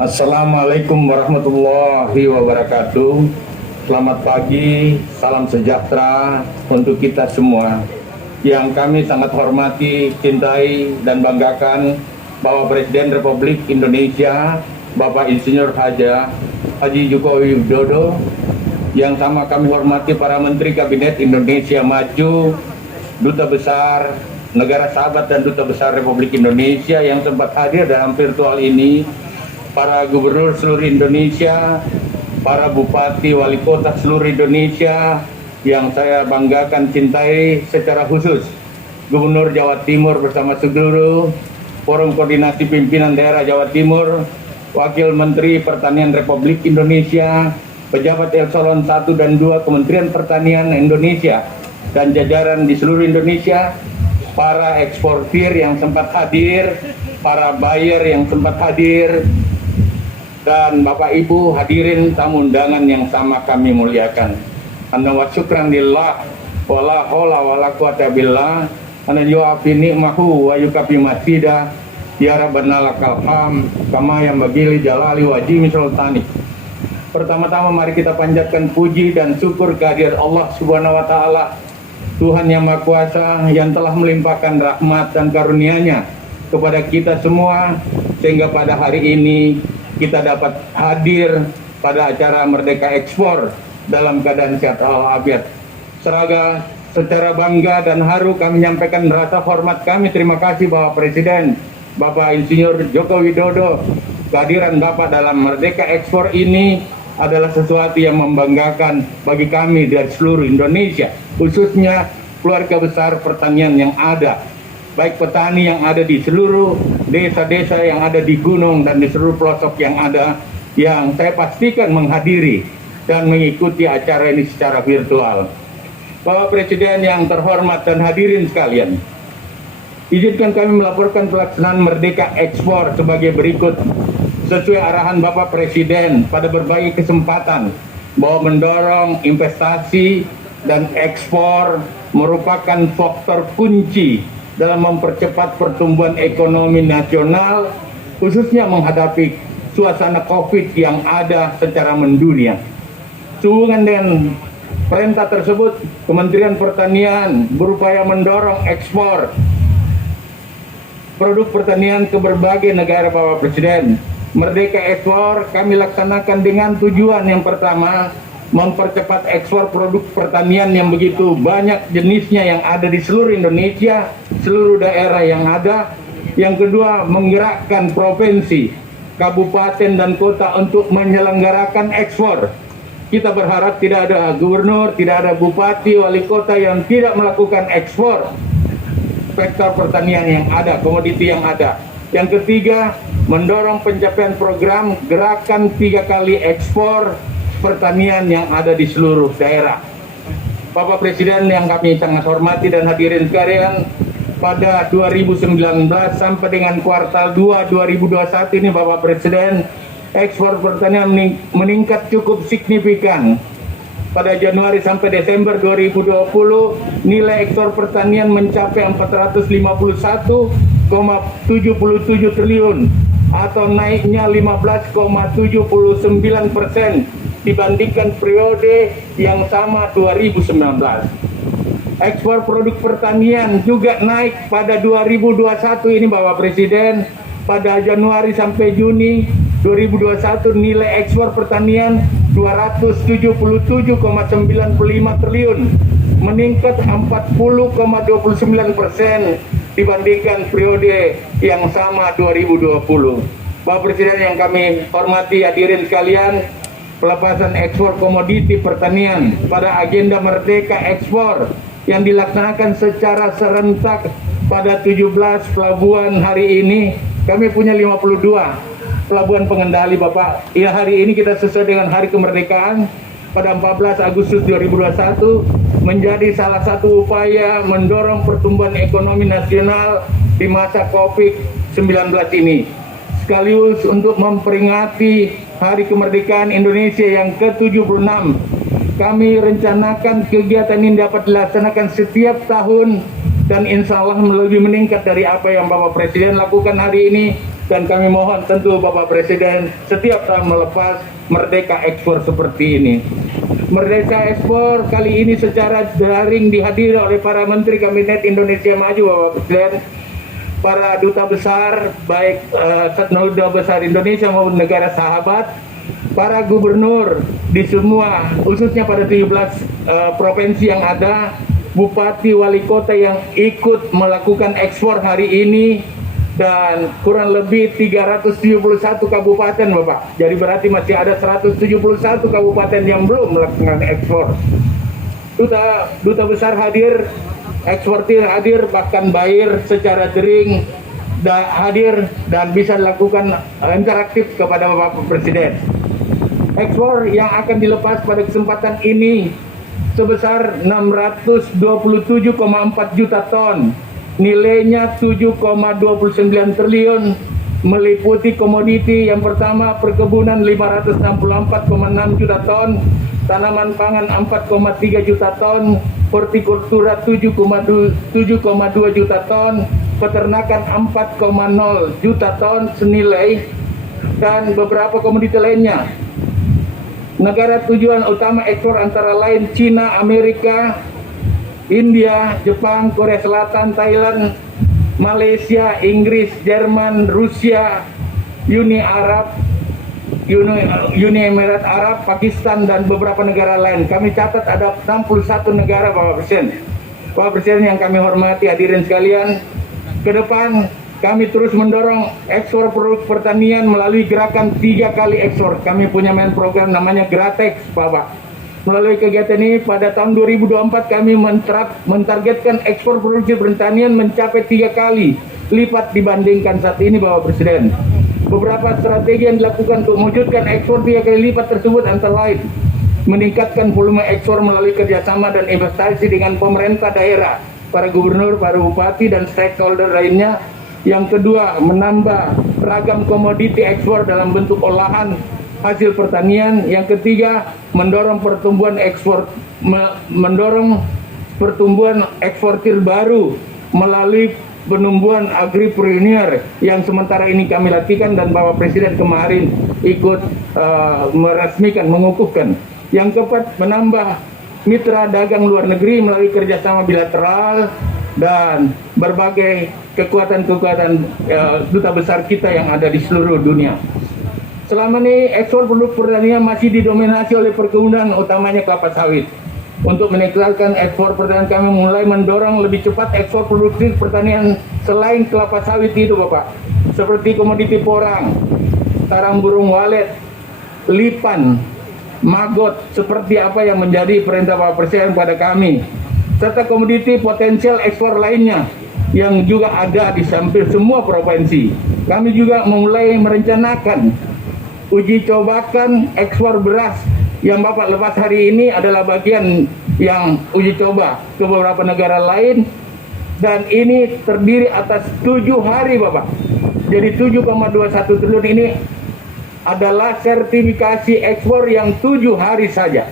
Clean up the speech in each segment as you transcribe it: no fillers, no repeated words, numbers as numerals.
Assalamualaikum warahmatullahi wabarakatuh. Selamat pagi, salam sejahtera untuk kita semua. Yang kami sangat hormati, cintai, dan banggakan Bapak Presiden Republik Indonesia, Bapak Insinyur Haji Joko Widodo. Yang sama kami hormati para Menteri Kabinet Indonesia Maju, Duta Besar Negara Sahabat dan Duta Besar Republik Indonesia yang sempat hadir dalam virtual ini, para gubernur seluruh Indonesia, para bupati, wali kota seluruh Indonesia yang saya banggakan, cintai secara khusus, Gubernur Jawa Timur bersama seluruh Forum Koordinasi Pimpinan Daerah Jawa Timur, Wakil Menteri Pertanian Republik Indonesia, pejabat eselon 1 dan 2 Kementerian Pertanian Indonesia, dan jajaran di seluruh Indonesia, para eksportir yang sempat hadir, para buyer yang sempat hadir, dan Bapak Ibu hadirin tamu undangan yang sama kami muliakan. Ana wa syukran lillah wala haula wala quwata billah ana yu'afi ni'mahu wa yukafi masida ya rabbana lakal ham kama yang bagili jalali wajimi sultani. Pertama-tama mari kita panjatkan puji dan syukur kehadirat Allah Subhanahu wa taala, Tuhan yang Maha Kuasa yang telah melimpahkan rahmat dan karunia-Nya kepada kita semua, sehingga pada hari ini kita dapat hadir pada acara Merdeka Ekspor dalam keadaan sehat walafiat. Secara bangga dan haru kami menyampaikan rasa hormat kami, terima kasih Bapak Presiden, Bapak Insinyur Joko Widodo. Kehadiran Bapak dalam Merdeka Ekspor ini adalah sesuatu yang membanggakan bagi kami dari seluruh Indonesia, khususnya keluarga besar pertanian yang ada, baik petani yang ada di seluruh desa-desa yang ada di gunung dan di seluruh pelosok yang ada, yang saya pastikan menghadiri dan mengikuti acara ini secara virtual. Bapak Presiden yang terhormat dan hadirin sekalian, izinkan kami melaporkan pelaksanaan Merdeka Ekspor sebagai berikut. Sesuai arahan Bapak Presiden pada berbagai kesempatan bahwa mendorong investasi dan ekspor merupakan faktor kunci dalam mempercepat pertumbuhan ekonomi nasional, khususnya menghadapi suasana COVID yang ada secara mendunia. Sehubungan dengan perintah tersebut, Kementerian Pertanian berupaya mendorong ekspor produk pertanian ke berbagai negara. Bapak Presiden, Merdeka Ekspor kami laksanakan dengan tujuan yang pertama, mempercepat ekspor produk pertanian yang begitu banyak jenisnya yang ada di seluruh Indonesia, seluruh daerah yang ada. Yang kedua, menggerakkan provinsi, kabupaten dan kota untuk menyelenggarakan ekspor. Kita berharap tidak ada gubernur, tidak ada bupati, wali kota yang tidak melakukan ekspor sektor pertanian yang ada, komoditi yang ada. Yang ketiga, mendorong pencapaian program gerakan 3 kali ekspor pertanian yang ada di seluruh daerah. Bapak Presiden yang kami sangat hormati dan hadirin sekalian, pada 2019 sampai dengan kuartal 2 2021 ini Bapak Presiden, ekspor pertanian meningkat cukup signifikan. Pada Januari sampai Desember 2020, nilai ekspor pertanian mencapai 451,77 triliun atau naiknya 15,79% dibandingkan periode yang sama 2019. Ekspor produk pertanian juga naik pada 2021 ini Bapak Presiden. Pada Januari sampai Juni 2021 nilai ekspor pertanian 277,95 triliun, meningkat 40,29% dibandingkan periode yang sama 2020. Bapak Presiden yang kami hormati, hadirin sekalian, pelepasan ekspor komoditi pertanian pada agenda Merdeka Ekspor yang dilaksanakan secara serentak pada 17 pelabuhan hari ini. Kami punya 52 pelabuhan pengendali Bapak. Ya, hari ini kita sesuai dengan hari kemerdekaan pada 14 Agustus 2021 menjadi salah satu upaya mendorong pertumbuhan ekonomi nasional di masa COVID-19 ini. Sekaligus untuk memperingati Hari Kemerdekaan Indonesia yang ke-76, kami rencanakan kegiatan ini dapat dilaksanakan setiap tahun dan insya Allah lebih meningkat dari apa yang Bapak Presiden lakukan hari ini Dan kami mohon tentu Bapak Presiden setiap tahun melepas Merdeka Ekspor seperti ini. Merdeka Ekspor kali ini secara daring dihadiri oleh para Menteri Kabinet Indonesia Maju, Bapak Presiden, para duta besar, baik duta besar Indonesia maupun negara sahabat, para gubernur di semua, khususnya pada 17 provinsi yang ada, bupati, wali kota yang ikut melakukan ekspor hari ini, dan kurang lebih 371 kabupaten Bapak. Jadi berarti masih ada 171 kabupaten yang belum melakukan ekspor. Duta besar hadir, eksportir hadir, bahkan buyer secara daring hadir dan bisa dilakukan interaktif kepada Bapak Presiden. Ekspor yang akan dilepas pada kesempatan ini sebesar 627,4 juta ton. Nilainya 7,29 triliun, meliputi komoditi yang pertama perkebunan 564,6 juta ton, tanaman pangan 4,3 juta ton, hortikultura 7,2 juta ton, peternakan 4,0 juta ton senilai, dan beberapa komoditi lainnya. Negara tujuan utama ekspor antara lain Cina, Amerika, India, Jepang, Korea Selatan, Thailand, Malaysia, Inggris, Jerman, Rusia, Uni Emirat Arab, Pakistan, dan beberapa negara lain. Kami catat ada 61 negara, Bapak Presiden. Bapak Presiden yang kami hormati, hadirin sekalian, ke depan kami terus mendorong ekspor produk pertanian melalui gerakan 3 kali ekspor. Kami punya main program namanya Gratex, Bapak. Melalui kegiatan ini pada tahun 2024 kami mentargetkan ekspor produksi pertanian mencapai 3 kali lipat dibandingkan saat ini, Bapak Presiden. Beberapa strategi yang dilakukan untuk mewujudkan ekspor 3 kali lipat tersebut antara lain meningkatkan volume ekspor melalui kerjasama dan investasi dengan pemerintah daerah, para gubernur, para bupati, dan stakeholder lainnya. Yang kedua, menambah ragam komoditi ekspor dalam bentuk olahan hasil pertanian. Yang ketiga, mendorong pertumbuhan eksportir baru melalui penumbuhan agripreneur yang sementara ini kami latihkan dan Bapak Presiden kemarin ikut meresmikan, mengukuhkan. Yang keempat, menambah mitra dagang luar negeri melalui kerjasama bilateral dan berbagai kekuatan-kekuatan duta besar kita yang ada di seluruh dunia. Selama ini ekspor produk pertanian masih didominasi oleh perkebunan, utamanya kelapa sawit. Untuk meningkatkan ekspor pertanian, kami mulai mendorong lebih cepat ekspor produksi pertanian selain kelapa sawit itu, Bapak. Seperti komoditi porang, sarang burung walet, lipan, maggot, seperti apa yang menjadi perintah Bapak Presiden pada kami. Serta komoditi potensial ekspor lainnya yang juga ada di hampir semua provinsi. Kami juga mulai merencanakan uji cobakan ekspor beras yang Bapak lepas hari ini adalah bagian yang uji coba ke beberapa negara lain, dan ini terdiri atas 7 hari, Bapak. Jadi 7,21 triliun ini adalah sertifikasi ekspor yang 7 hari saja.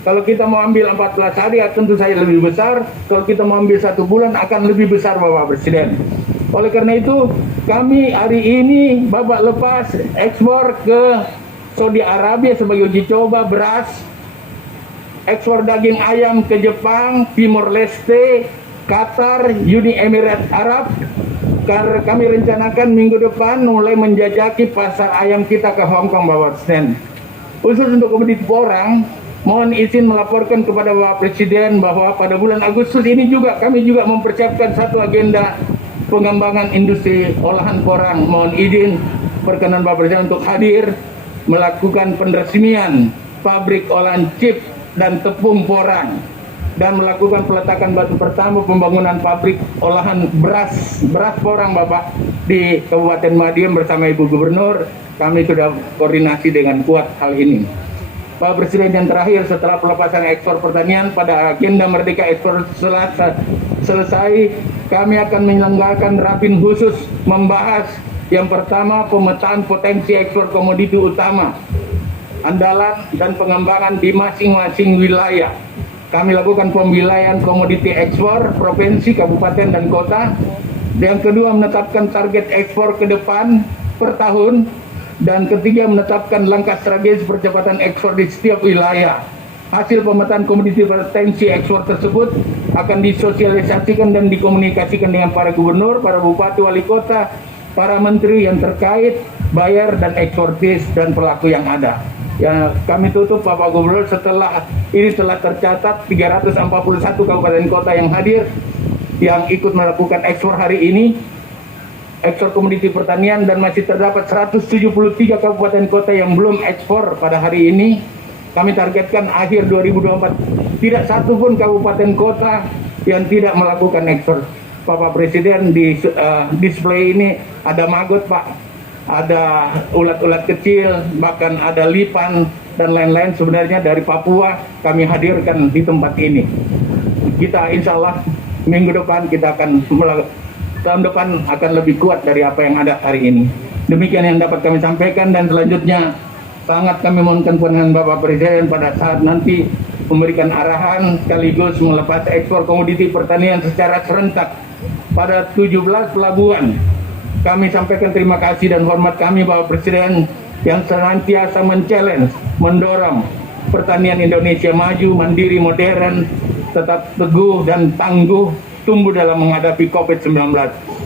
Kalau kita mau ambil 14 hari tentu saja lebih besar. Kalau kita mau ambil 1 bulan akan lebih besar, Bapak Presiden. Oleh karena itu, kami hari ini Bapak lepas ekspor ke Saudi Arabia sebagai uji coba beras, ekspor daging ayam ke Jepang, Timor Leste, Qatar, Uni Emirat Arab. Karena kami rencanakan minggu depan mulai menjajaki pasar ayam kita ke Hong Kong, Bapak Presiden. Khusus untuk komoditi porang, mohon izin melaporkan kepada Bapak Presiden bahwa pada bulan Agustus ini juga kami juga mempersiapkan satu agenda pengembangan industri olahan porang. Mohon izin perkenan Bapak Presiden untuk hadir melakukan peresmian pabrik olahan chip dan tepung porang dan melakukan peletakan batu pertama pembangunan pabrik olahan beras porang, Bapak, di Kabupaten Madiun bersama Ibu Gubernur. Kami sudah koordinasi dengan kuat hal ini. Pak Presiden, yang terakhir, setelah pelepasan ekspor pertanian pada agenda Merdeka Ekspor selesai, kami akan menyelenggarakan rapin khusus membahas yang pertama pemetaan potensi ekspor komoditi utama, andalan dan pengembangan di masing-masing wilayah. Kami lakukan pemwilayahan komoditi ekspor provinsi, kabupaten, dan kota. Yang kedua, menetapkan target ekspor ke depan per tahun. Dan ketiga, menetapkan langkah strategis percepatan ekspor di setiap wilayah. Hasil pemetaan komoditi potensi ekspor tersebut akan disosialisasikan dan dikomunikasikan dengan para gubernur, para bupati, wali kota, para menteri yang terkait, buyer dan eksportis dan pelaku yang ada. Ya, kami tutup Bapak Gubernur, setelah ini telah tercatat 341 kabupaten kota yang hadir yang ikut melakukan ekspor hari ini, ekspor komoditi pertanian, dan masih terdapat 173 kabupaten kota yang belum ekspor pada hari ini. Kami targetkan akhir 2024 tidak satu pun kabupaten kota yang tidak melakukan ekspor. Bapak Presiden di display ini ada maggot, Pak, ada ulat-ulat kecil, bahkan ada lipan dan lain-lain. Sebenarnya dari Papua kami hadirkan di tempat ini. Kita insya Allah minggu depan kita akan tahun depan akan lebih kuat dari apa yang ada hari ini. Demikian yang dapat kami sampaikan, dan selanjutnya sangat kami mohonkan kewenangan Bapak Presiden pada saat nanti memberikan arahan sekaligus melepas ekspor komoditi pertanian secara serentak pada 17 pelabuhan. Kami sampaikan terima kasih dan hormat kami Bapak Presiden yang senantiasa men-challenge, mendorong pertanian Indonesia maju, mandiri, modern, tetap teguh dan tangguh, tumbuh dalam menghadapi COVID-19.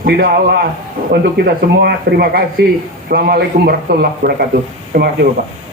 Ridha Allah untuk kita semua. Terima kasih. Assalamualaikum warahmatullahi wabarakatuh. Terima kasih Bapak.